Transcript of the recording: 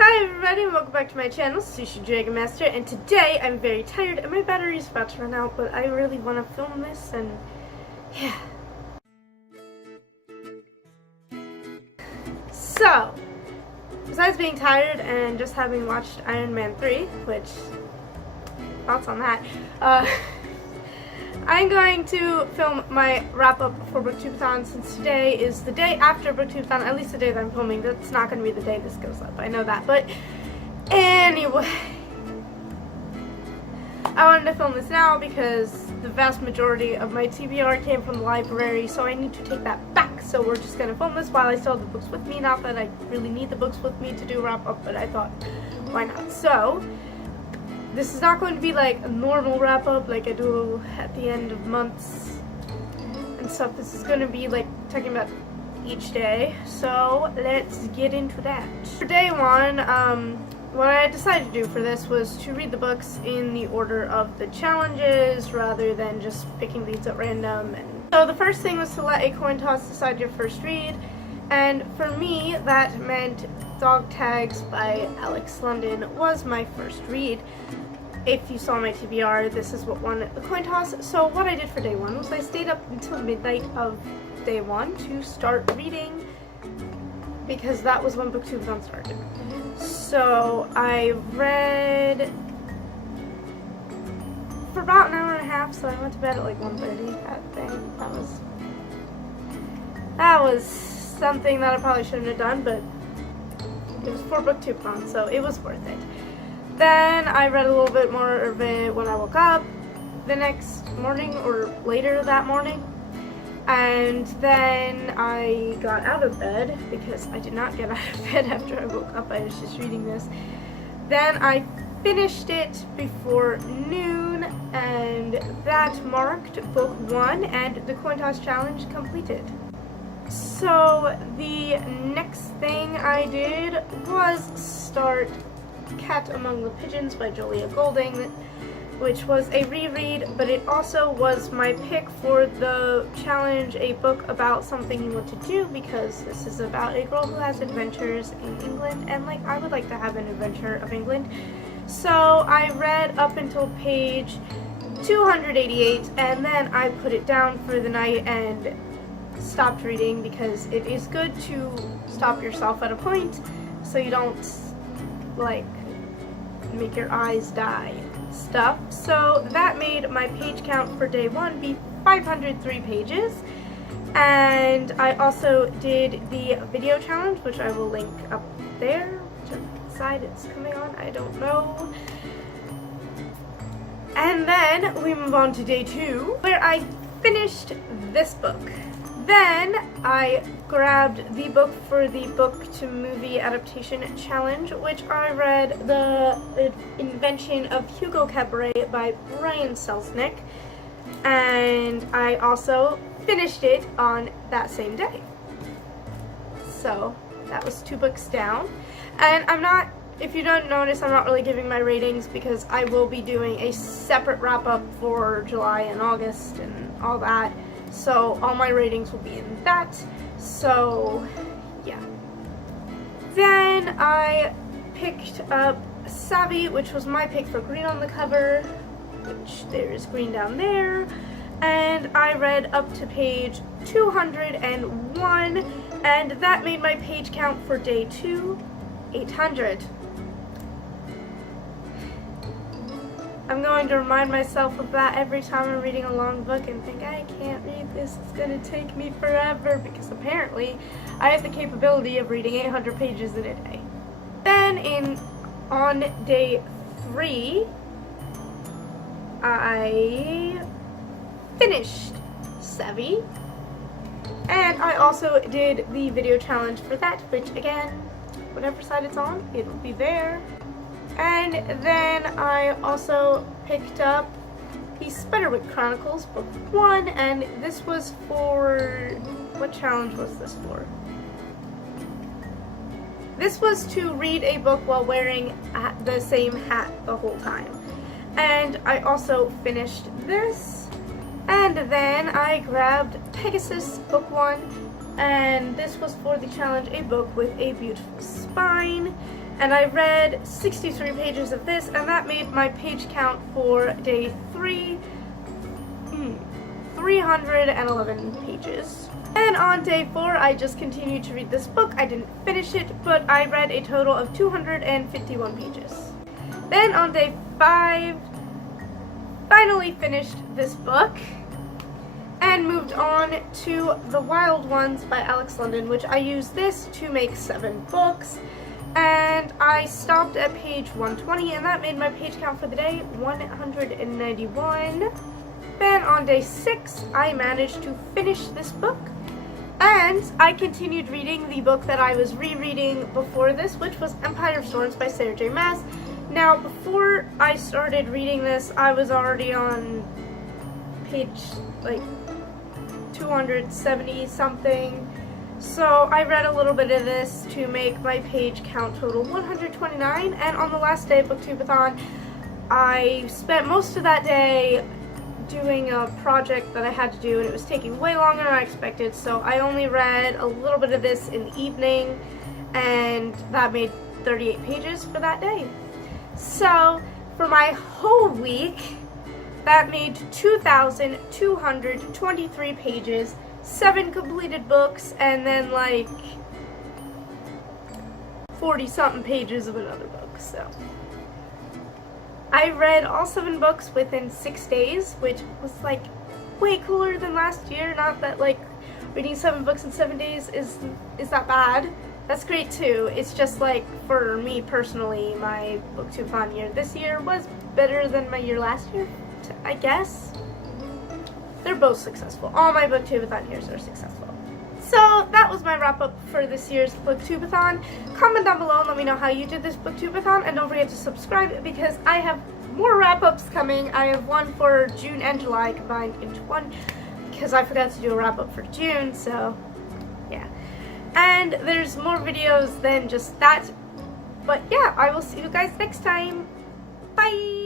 Hi everybody, and welcome back to my channel, sushidragonmaster, and today I'm very tired and my battery is about to run out, but I really want to film this, and yeah. So, besides being tired and just having watched Iron Man 3, which, thoughts on that, I'm going to film my wrap-up for Booktube-A-Thon since today is the day after Booktube-A-Thon, at least the day that I'm filming. That's not going to be the day this goes up, I know that, but anyway. I wanted to film this now because the vast majority of my TBR came from the library, so I need to take that back, so we're just going to film this while I still have the books with me. Not that I really need the books with me to do wrap-up, but I thought, why not? So, this is not going to be like a normal wrap-up like I do at the end of months and stuff. This is going to be like talking about each day. So let's get into that. For day one, what I decided to do for this was to read the books in the order of the challenges rather than just picking these at random. And so the first thing was to let a coin toss decide your first read. And for me, that meant Dog Tags by Alex London was my first read. If you saw my TBR, this is what won the coin toss. So what I did for day one was I stayed up until midnight of day one to start reading because that was when Booktube-A-Thon started. So I read for about an hour and a half, so I went to bed at like 1:30. That was something that I probably shouldn't have done, but it was for Booktube-A-Thon, so it was worth it. Then I read a little bit more of it when I woke up the next morning or later that morning. And then I got out of bed because I did not get out of bed after I woke up. I was just reading this. Then I finished it before noon, and that marked book one and the coin toss challenge completed. So the next thing I did was start Cat Among the Pigeons by Julia Golding, which was a reread, but it also was my pick for the challenge, a book about something you want to do, because this is about a girl who has adventures in England, and like I would like to have an adventure of England. So I read up until page 288, and then I put it down for the night and stopped reading because it is good to stop yourself at a point so you don't like make your eyes die and stuff. So that made my page count for day one be 503 pages. And I also did the video challenge, which I will link up there, whichever side it's coming on, I don't know. And then we move on to day two, where I finished this book. Then I grabbed the book for the book to movie adaptation challenge, which I read The Invention of Hugo Cabaret by Brian Selznick, and I also finished it on that same day. So that was 2 books down. And I'm not, if you don't notice, I'm not really giving my ratings because I will be doing a separate wrap-up for July and August and all that. So all my ratings will be in that. So yeah. Then I picked up Savvy, which was my pick for green on the cover, which there's green down there. And I read up to page 201, and that made my page count for day two 800. I'm going to remind myself of that every time I'm reading a long book and think, I can't read this, it's going to take me forever, because apparently I have the capability of reading 800 pages in a day. Then on day 3, I finished Savvy, and I also did the video challenge for that, which again, whatever side it's on, it'll be there. And then I also picked up the Spiderwick Chronicles, book 1, and this was for, what challenge was this for? This was to read a book while wearing the same hat the whole time. And I also finished this, and then I grabbed Pegasus, book 1, and this was for the challenge, a book with a beautiful spine. And I read 63 pages of this, and that made my page count for day 311 pages. And on day 4, I just continued to read this book. I didn't finish it, but I read a total of 251 pages. Then on day 5, finally finished this book and moved on to The Wild Ones by Alex London, which I used this to make 7 books. And I stopped at page 120, and that made my page count for the day 191. Then on day 6, I managed to finish this book, and I continued reading the book that I was rereading before this, which was Empire of Storms by Sarah J. Maas. Now, before I started reading this, I was already on page, like, 270 something. So I read a little bit of this to make my page count total 129, and on the last day of Booktube-A-Thon, I spent most of that day doing a project that I had to do, and it was taking way longer than I expected, so I only read a little bit of this in the evening, and that made 38 pages for that day. So for my whole week, that made 2,223 pages, 7 completed books, and then like 40-something pages of another book. So I read all 7 books within 6 days, which was like way cooler than last year. Not that like reading 7 books in 7 days is that bad. That's great too. It's just like for me personally, my Booktube-A-Thon year this year was better than my year last year, I guess. They're both successful. All my Booktube-A-Thon years are successful. So that was my wrap up for this year's Booktube-A-Thon. Comment down below and let me know how you did this Booktube-A-Thon, and don't forget to subscribe because I have more wrap ups coming. I have one for June and July combined into one because I forgot to do a wrap up for June, so yeah. And there's more videos than just that. But yeah, I will see you guys next time. Bye!